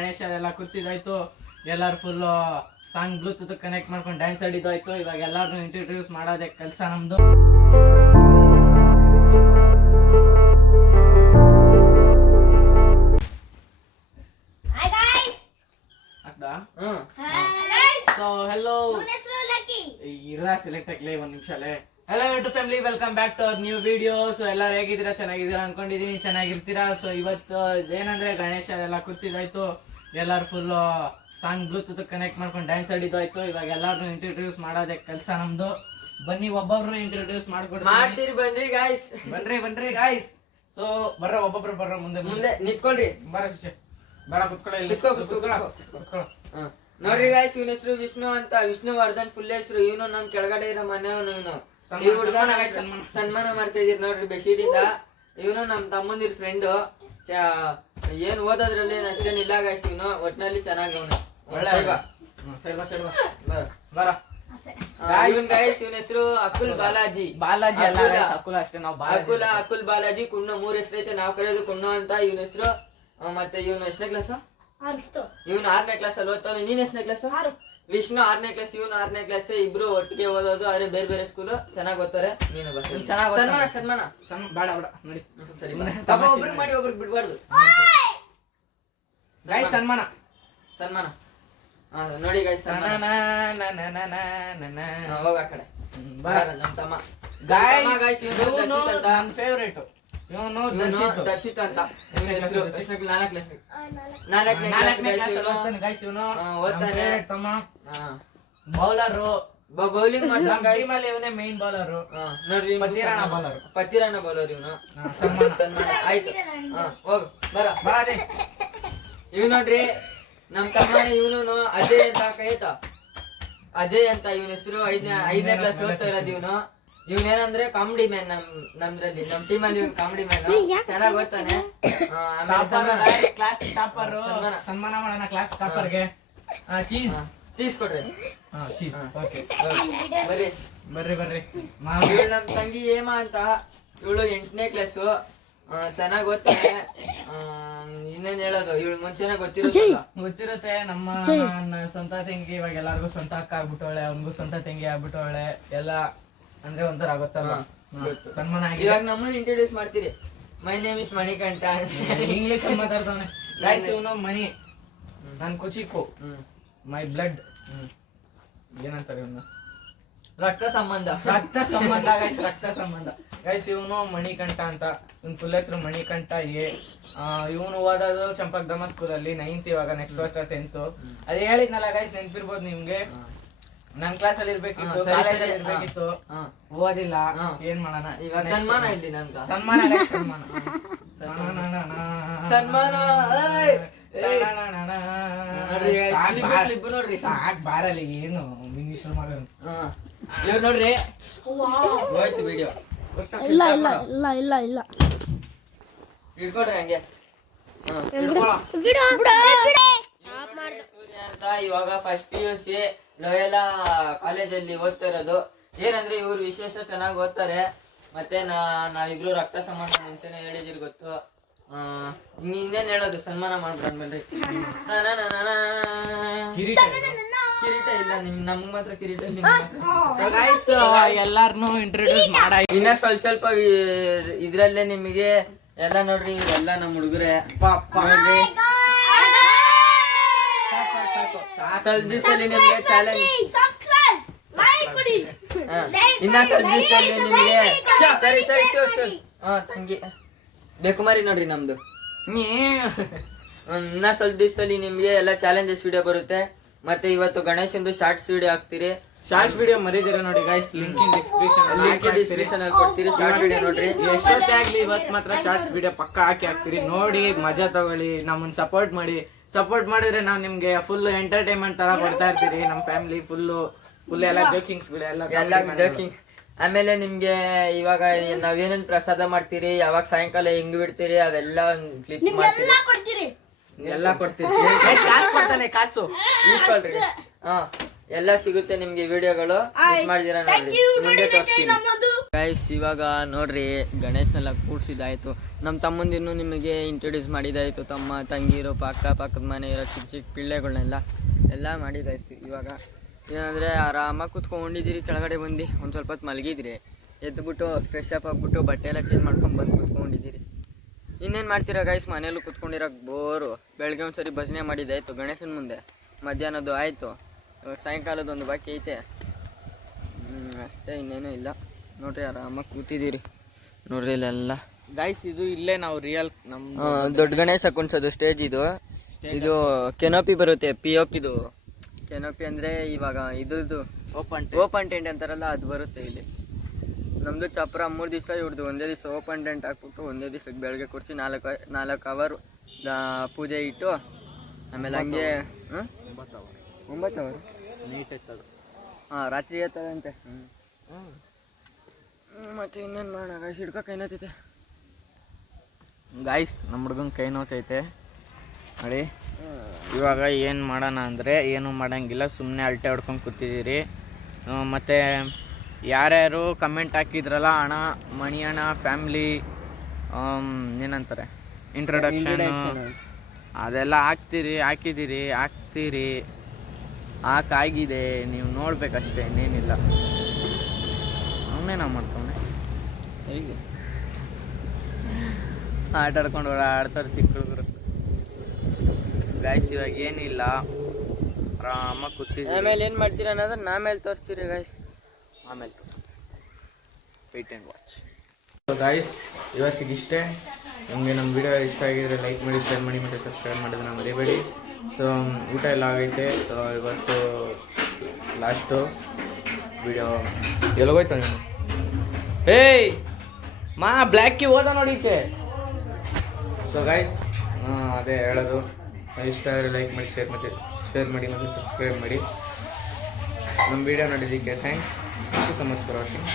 ಗಣೇಶ ಎಲ್ಲ ಕುರ್ಸಿದಾಯ್ತು, ಎಲ್ಲರೂ full song Bluetooth connect ಮಾಡ್ಕೊಂಡು ಡ್ಯಾನ್ಸ್ ಆಡಿದ್ದಾಯ್ತು. ಇವಾಗ ಎಲ್ಲಾರನ್ನೂ ಇಂಟ್ರೊಡ್ಯೂಸ್ ಮಾಡೋದೇ ಕೆಲಸ ನಮ್ದು. ಸೊ ಹೆಲೋ ಇರಾ ಸೆಲೆಕ್ಟ್ ಆಗ್ಲಿ ಒಂದ್ ನಿಮಿಷಲೇ. Hello YouTube family, welcome back to our new video. So ಎಲ್ಲರೂ ಹೇಗಿದ್ದೀರಾ? ಚೆನ್ನಾಗಿದ್ದೀರಾ ಅನ್ಕೊಂಡಿದೀನಿ, ಚೆನ್ನಾಗಿರ್ತೀರಾ. ಸೊ ಇವತ್ತು ಏನಂದ್ರೆ ಗಣೇಶ ಎಲ್ಲ ಕುರ್ಸಿದಾಯ್ತು, ಎಲ್ಲರೂ ಫುಲ್ ಸಾಂಗ್ ಬ್ಲೂಟೂತ್ ಕನೆಕ್ಟ್ ಮಾಡ್ಕೊಂಡು ಡ್ಯಾನ್ಸ್ ಆಡಿದ್ದಾಯ್ತು. ಇವಾಗ ಎಲ್ಲಾರನ್ನೂ ಇಂಟ್ರೊಡ್ಯೂಸ್ ಮಾಡೋದೇ ಕೆಲಸ ನಮ್ದು. ಬನ್ನಿ ಒಬ್ಬೊಬ್ರು ಇಂಟ್ರೊಡ್ಯೂಸ್ ಮಾಡ್ತೀರಿ. ಬನ್ರಿ ಗಾಯ್ಸ್. ಸೊ ಬರ್ರ ಒಬ್ಬೊಬ್ರು ಬರ್ರ, ಮುಂದೆ ನಿಂತ್ಕೊಳ್ರಿ. ಬೇಡ ಕುತ್ಕೊಳ್ಳ. ನೋಡ್ರಿ ಗಾಯ್ಸ್, ಇವನ ಹೆಸರು ವಿಷ್ಣು ಅಂತ, ವಿಷ್ಣುವರ್ಧನ್ ಫುಲ್ ಹೆಸರು. ಇವನು ನಮ್ ಕೆಳಗಡೆ ಇರೋ ಮನೆಯವನು. ಇವನು ಈ ಹುಡುಗ ಸನ್ಮಾನ ಮಾಡ್ತಾ ಇದೀರಿ ನೋಡ್ರಿ ಬೆಡ್ಶೀಟಿಂದ. ಇವನು ನಮ್ ತಮ್ಮಂದಿರ್ ಫ್ರೆಂಡ್. ಏನ್ ಓದೋದ್ರಲ್ಲಿ ಅಷ್ಟೇನಿಲ್ಲ ಗಾಯ್ಸ್, ಇವನು ಒಟ್ನಲ್ಲಿ ಚೆನ್ನಾಗಿ ಅವನು. ಇವನ್ ಹೆಸರು ಅಕುಲ್ ಬಾಲಾಜಿ. ಅಕುಲ್ ಬಾಲಾಜಿ ಕುಣ್ಣು. 3 ಹೆಸರೈತೆ, ನಾವ್ ಕರೆಯೋದು ಕುಣ್ಣು ಅಂತ. ಇವನ ಹೆಸರು. ಮತ್ತೆ ಇವನು ಎಷ್ಟನೇ ಕ್ಲಾಸ್? ಇವನು 6ನೇ ಕ್ಲಾಸ್ ಅಲ್ಲಿ ಓದ್ತಾನೆ. ನೀನ್ ಎಷ್ಟನೇ ಕ್ಲಾಸ್? ವಿಷ್ಣು 6ನೇ ಕ್ಲಾಸ್, ಇವನು 6ನೇ ಕ್ಲಾಸ್. ಇಬ್ರು ಒಟ್ಟಿಗೆ ಓದೋದು, ಆದ್ರೆ ಬೇರೆ ಬೇರೆ ಸ್ಕೂಲ್. ಚೆನ್ನಾಗಿ ಓದ್ತಾರೆ. ನೀನು ಸನ್ಮಾನ ಬೇಡ ನೋಡಿ, ಸರಿ ಒಬ್ರಿಗೆ ಮಾಡಿ ಒಬ್ರಿಗೆ ಬಿಡ್ಬಾರ್ದು. ಸನ್ಮಾನ ನೋಡಿ ಗಾಯ್ಸ್, ಹೋಗ ಆ ಕಡೆ. ನಮ್ ತಮ್ಮ ನನ್ ಫೇವ್ರೇಟ್ ಇವನು ದರ್ಶಿತ್ ಅಂತ. ಬೌಲರು, ಬೌಲಿಂಗ್ ಮಾಡ್ತಾನೆ. ಇವನೇ ಮೇನ್ ಬೌಲರ್ ನೋಡ್ರಿ, ಪತ್ತಿರಾನ ಬೌಲರ್ ಇವನು. ಆಯ್ತು, ಹೋಗ್ ಬರ. ಇವ್ ನೋಡ್ರಿ ನಮ್ ತಮ್ಮನ. ಇವನು ಅಜಯ್ ಅಂತ ಕೈತ, ಅಜಯ್ ಅಂತ ಇವನ ಹೆಸರು. 5ನೇ ಕ್ಲಾಸ್ ಓದ್ತಾ ಇರೋದು ಇವನು. ಇವನೇನಂದ್ರೆ ಕಾಮಿಡಿ ಮ್ಯಾನ್. ನಮ್ದ್ರಲ್ಲಿ ನಮ್ ಟೀಮ್ ಅಲ್ಲಿ ಇವ್ನು ಕಾಮಿಡಿ ಮ್ಯಾನ್, ಚೆನ್ನಾಗಿ ಓದ್ತಾನೆ. Class topper. ಸನ್ಮಾನ ಮಾಡೋಣ ಕ್ಲಾಸ್ ಟಾಪರ್ಗೆ. ಚೀಸ್ ಕೊಡ್ರಿ. ಬರ್ರಿ. ಇವಳು ನಮ್ ತಂಗಿ ಹೇಮಾ ಅಂತ. ಇವಳು 8ನೇ ಕ್ಲಾಸು, ಚೆನ್ನಾಗಿ ಓದ್ತಾನೆ. ಇನ್ನೇನ್ ಹೇಳೋದು, ಇವಳು ಮುಂಚೆನೆ ಗೊತ್ತಿರುತ್ತೆ. ನಮ್ಮ ಸ್ವಂತ ತಂಗಿ ಇವಾಗ ಎಲ್ಲಾರ್ಗು ಸ್ವಂತ ಅಕ್ಕ ಆಗ್ಬಿಟ್ಟವಳೆ, ಅವನ್ಗೂ ಸ್ವಂತ ತಂಗಿ ಆಗ್ಬಿಟ್ಟವಳೆ. ಎಲ್ಲ ಅಂದ್ರೆ ಒಂಥರ ಆಗುತ್ತಲ್ಲ. ಸನ್ಮಾನ ಇವಾಗ ನಮ್ಮನ್ನ ಇಂಟ್ರೊಡ್ಯೂಸ್ ಮಾಡ್ತೀರಿ. My name is Manikanta. English ಅಲ್ಲಿ ಮಾತಾಡ್ತಾನೆ ಗಾಯ್ಸ್. ಇವನು ಮಣಿ, ನನ್ ಕುಚಿಕು, ಮೈ ಬ್ಲಡ್. ಏನಂತಾರೆ ಇವನು? ರಕ್ತ ಸಂಬಂಧ ಗೈಸ್. ಇವನು ಮಣಿಕಂಠ ಅಂತ. ಇವ್ನ ಫುಲ್ ಹೆಸರು ಮಣಿಕಂಠ ಎ. ಇವನು ಓದೋದು ಚಂಪಕದಮ್ಮ ಸ್ಕೂಲ್ ಅಲ್ಲಿ 9th, ಇವಾಗ ನೆಕ್ಸ್ಟ್ ವರ್ಷ 10th. ಅದೇ ಹೇಳಿದ್ನಲ್ಲ ಗೈಸ್, ನೆನ್ಪಿರ್ಬೋದು ನಿಮ್ಗೆ. ನನ್ ಕ್ಲಾಸ್ ಅಲ್ಲಿ ಇರ್ಬೇಕಿತ್ತು, ಕಾಲೇಜ್ ಅಲ್ಲಿ ಇರ್ಬೇಕಿತ್ತು, ಓದಿಲ್ಲ. ಏನ್ ಮಾಡೋಣ ಈಗ? ಸನ್ಮಾನ ಇಲ್ಲಿ ಸನ್ಮಾನ ನೋಡ್ರಿ. ಸಾಕ್ ಬಾರಲ್ಲಿ ಏನು ಇಂಗ್ಲಿಷ್ ಮಗ ಇವ್ರು ನೋಡ್ರಿ. ಹೋಯ್ತು ವಿಡಿಯೋ. ಇಲ್ಲ ಇಟ್ಕೊಡ್ರಿ ಹಂಗೆ. ಸೂರ್ಯ ಅಂತ ಇವಾಗ ಫಸ್ಟ್ PUC ಲೋಯಲಾ ಕಾಲೇಜಲ್ಲಿ ಓದ್ತಾ ಇರೋದು. ಏನಂದ್ರೆ ಇವ್ರು ವಿಶೇಷ ಚೆನ್ನಾಗಿ ಓದ್ತಾರೆ. ಮತ್ತೆ ನಾವಿಬ್ರು ರಕ್ತ ಸಂಬಂಧ ಮುಂಚೆನೆ ಹೇಳಿದಿರಿ ಗೊತ್ತು. ಇನ್ನೇನ್ ಹೇಳೋದು, ಸನ್ಮಾನ ಮಾಡ್ಬಿಡ್ರಿ. ಕಿರೀಟ ಇಲ್ಲ ನಮ್ಗ್ ಮಾತ್ರ ಕಿರೀಟ. ಎಲ್ಲಾರ್ನು ಇಂಟ್ರೊಡ್ಯೂಸ್ ಮಾಡ. ಇನ್ನ ಸ್ವಲ್ಪ ಇದ್ರಲ್ಲೇ ನಿಮಗೆ ಎಲ್ಲ ನೋಡ್ರಿ. ಎಲ್ಲ ನಮ್ ಹುಡುಗರೆ. ಸ್ವಲ್ಪ ದಿವಸದಲ್ಲಿ ನಿಮ್ಗೆ ಚಾಲೆಂಜ್. ಇನ್ನ ಸ್ವಲ್ಪ ದಿವಸದಲ್ಲಿ ನಿಮ್ಗೆ ಸರಿ ತಂಗಿ ಬೇಕುಮಾರಿ ನೋಡ್ರಿ ನಮ್ದು. ಇನ್ನ ಸ್ವಲ್ಪ ದಿವಸದಲ್ಲಿ ನಿಮ್ಗೆ ಎಲ್ಲ ಚಾಲೆಂಜಸ್ ವಿಡಿಯೋ ಬರುತ್ತೆ. ಮತ್ತೆ ಇವತ್ತು ಗಣೇಶಂದು ಶಾರ್ಟ್ಸ್ ವಿಡಿಯೋ ಹಾಕ್ತಿರಿ. ಶಾರ್ಟ್ಸ್ ವಿಡಿಯೋ ಮರಿದಿರ ನೋಡಿ ಗೈಸ್, ಲಿಂಕ್ ಇನ್ ಡಿಸ್ಕ್ರಿಪ್ಷನ್ ಅಲ್ಲಿ ಕೊಡ್ತೀರಿ. ಶಾರ್ಟ್ ವಿಡಿಯೋ ನೋಡ್ರಿ. ಎಷ್ಟೊತ್ತೇ ಆಗ್ಲಿ ಇವತ್ತು ಮಾತ್ರ ಶಾರ್ಟ್ಸ್ ವಿಡಿಯೋ ಪಕ್ಕ ಹಾಕ್ತಿರಿ. ನೋಡಿ ಮಜಾ ತಗೊಳ್ಳಿ, ನಮ್ಮನ್ನ ಸಪೋರ್ಟ್ ಮಾಡಿದ್ರೆ ನಾವು ನಿಮ್ಗೆ ಫುಲ್ ಎಂಟರ್ಟೈನ್ಮೆಂಟ್ ತರ ಕೊಡ್ತಾ ಇರ್ತೀರಿ. ನಮ್ಮ ಫ್ಯಾಮಿಲಿ ಫುಲ್ ಎಲ್ಲ ಜೋಕಿಂಗ್ಸ್ ಎಲ್ಲ ಜೋಕಿಂಗ್. ಆಮೇಲೆ ನಿಮ್ಗೆ ಇವಾಗ ನಾವೇನೇನ್ ಪ್ರಸಾದ ಮಾಡ್ತೀರಿ, ಯಾವಾಗ ಸಾಯಂಕಾಲ ಹೆಂಗ್ ಬಿಡ್ತೀರಿ, ಅವೆಲ್ಲ ಕ್ಲಿಪ್ ಮಾಡ್ತೀರಿ. ಎಲ್ಲ ಕೊಡ್ತೀರಿ. ಕಾಸು ಈಸ್ಕೊಳ್ರಿ. ಎಲ್ಲ ಸಿಗುತ್ತೆ ನಿಮ್ಗೆ ವಿಡಿಯೋಗಳು. ಮಿಸ್ ಮಾಡಿದಿರ ನೋಡಿ, ಮುಂದೆ ತೋರಿಸ್ತೀನಿ. ಗೈಸ್ ಇವಾಗ ನೋಡ್ರಿ ಗಣೇಶನೆಲ್ಲ ಕೂಡ್ಸಿದ್ದಾಯ್ತು. ನಮ್ಮ ತಮ್ಮಂದಿನ್ನು ನಿಮಗೆ ಇಂಟ್ರೊಡ್ಯೂಸ್ ಮಾಡಿದ್ದಾಯಿತು. ತಮ್ಮ ತಂಗಿರು ಪಕ್ಕದ ಮನೆ ಇರೋ ಚಿಕ್ಕ ಚಿಕ್ಕ ಪಿಳ್ಳೆಗಳನ್ನೆಲ್ಲ ಎಲ್ಲ ಮಾಡಿದ್ದಾಯ್ತು. ಇವಾಗ ಏನಂದರೆ ಆರಾಮಾಗಿ ಕೂತ್ಕೊಂಡಿದ್ದೀರಿ. ಕೆಳಗಡೆ ಬಂದು ಒಂದು ಸ್ವಲ್ಪ ಹೊತ್ತು ಮಲಗಿದ್ರಿ, ಎದ್ದುಬಿಟ್ಟು ಫ್ರೆಶ್ ಅಪ್ ಆಗಿಬಿಟ್ಟು ಬಟ್ಟೆ ಎಲ್ಲ ಚೇಂಜ್ ಮಾಡ್ಕೊಂಡು ಬಂದು ಕೂತ್ಕೊಂಡಿದ್ದೀರಿ. ಇನ್ನೇನು ಮಾಡ್ತೀರಾ ಗೈಸ್, ಮನೇಲೂ ಕೂತ್ಕೊಂಡಿರೋಕೆ ಬೋರು. ಬೆಳಗ್ಗೆ ಒಂದು ಸರಿ ಭಜನೆ ಮಾಡಿದ್ದಾಯಿತು ಗಣೇಶನ ಮುಂದೆ, ಮಧ್ಯಾಹ್ನದ್ದು ಆಯಿತು, ಸಾಯಂಕಾಲದೊಂದು ಬಾಕಿ ಐತೆ ಅಷ್ಟೇ, ಇನ್ನೇನೂ ಇಲ್ಲ. ನೋಡ್ರಿ ಆರಾಮಾಗಿ ಕೂತಿದ್ದೀರಿ ನೋಡ್ರಿ ಇಲ್ಲೆಲ್ಲ. ಗೈಸ್ ಇದು ಇಲ್ಲೇ ನಾವು ರಿಯಲ್ ನಮ್ಮ ದೊಡ್ಡ ಗಣೇಶ ಕುಣ್ಸೋದು ಸ್ಟೇಜ್ ಇದು. ಇದು ಕೆನೋಪಿ ಬರುತ್ತೆ, POP ಇದು ಕೆನೋಪಿ ಅಂದರೆ ಇವಾಗ ಇದ್ರದ್ದು ಓಪನ್ ಟೆಂಟ್ ಅಂತಾರಲ್ಲ, ಅದು ಬರುತ್ತೆ ಇಲ್ಲಿ. ನಮ್ಮದು ಚಪ್ರ 3 ದಿವಸ, ಇವ್ರದ್ದು ಒಂದೇ ದಿವಸ ಓಪನ್ ಟೆಂಟ್ ಹಾಕ್ಬಿಟ್ಟು ಒಂದೇ ದಿವಸಕ್ಕೆ ಬೆಳಗ್ಗೆ ಕೊಡಿಸಿ 4 ಅವರ್ ಪೂಜೆ ಇಟ್ಟು ಆಮೇಲೆ ಹಂಗೆ 9 ಅವರ್ ನೀಟ್ ಎತ್ತದು. ಹಾಂ, ರಾತ್ರಿ ಎತ್ತದಂತೆ. ಮತ್ತೆ ಇನ್ನೇನು ಮಾಡೋಣ ಗೈಸ್, ಹಿಡ್ಕೊ ಕೈ ನೋತೈತೆ ಗೈಸ್. ನಮ್ಮ ಹುಡ್ಗನ ಕೈ ನೋತೈತೆ ನೋಡಿ. ಇವಾಗ ಏನು ಮಾಡೋಣ ಅಂದರೆ ಏನೂ ಮಾಡೋಂಗಿಲ್ಲ, ಸುಮ್ಮನೆ ಅಲ್ಟೆ ಹೊಡ್ಕೊಂಡು ಕೂತಿದ್ದೀರಿ. ಮತ್ತು ಯಾರ್ಯಾರು ಕಮೆಂಟ್ ಹಾಕಿದ್ರಲ್ಲ ಅಣ್ಣ, ಮಣಿ ಅಣ್ಣ ಫ್ಯಾಮ್ಲಿ ಏನಂತಾರೆ ಇಂಟ್ರೊಡಕ್ಷನ್ ಅದೆಲ್ಲ ಹಾಕಿದ್ದೀರಿ ಹಾಕಾಗಿದೆ. ನೀವು ನೋಡ್ಬೇಕಷ್ಟೇ, ಇನ್ನೇನಿಲ್ಲ. ಅವನೇನ ಮಾಡ್ತಾನೆ ಹೇಗೆ ಆಟ ಆಡ್ಕೊಂಡು ಆಡ್ತಾರೆ ಚಿಕ್ಕ ಹುಡುಗರು. ಗೈಸ್ ಇವಾಗ ಏನಿಲ್ಲ, ಆರಾಮಾಗಿ ಕೂತಿದ್ದೀವಿ. ಆಮೇಲೆ ಏನು ಮಾಡ್ತೀರಾ ಅನ್ನೋದನ್ನ ಆಮೇಲೆ ತೋರಿಸ್ತೀರಿ ಗೈಸ್, ಆಮೇಲೆ ತೋರಿಸ್ತೀವಿ. Wait and watch. So guys ಇವತ್ತಿಗಿಷ್ಟೇ. ನಿಮಗೆ ನಮ್ಮ ವಿಡಿಯೋ ಇಷ್ಟ ಆಗಿದ್ರೆ ಲೈಕ್ ಮಾಡಿ, ಶೇರ್ ಮಾಡಿ, ಮತ್ತು ಸಬ್ಸ್ಕ್ರೈಬ್ ಮಾಡೋದನ್ನ ಮರಿಬೇಡಿ. ಸೊ ಊಟ ಎಲ್ಲ ಆಗೈತೆ. ಸೊ ಇವತ್ತು ಲಾಸ್ಟು ವಿಡಿಯೋ. ಎಲ್ಲೋಗೋಯ್ತು ನೀನು? ಏಯ್ ಮಾ ಬ್ಲ್ಯಾಕಿ ಹೋದ ನೋಡಿ ಈಚೆ. ಸೊ ಗೈಸ್ ಅದೇ ಹೇಳೋದು, ಇಷ್ಟ ಆದರೆ ಲೈಕ್ ಮಾಡಿ, ಶೇರ್ ಮಾಡಿ ಮತ್ತು ಸಬ್ಸ್ಕ್ರೈಬ್ ಮಾಡಿ. ನಮ್ಮ ವಿಡಿಯೋ ನೋಡಿದ್ದಕ್ಕೆ thanks. Thank you so much for watching.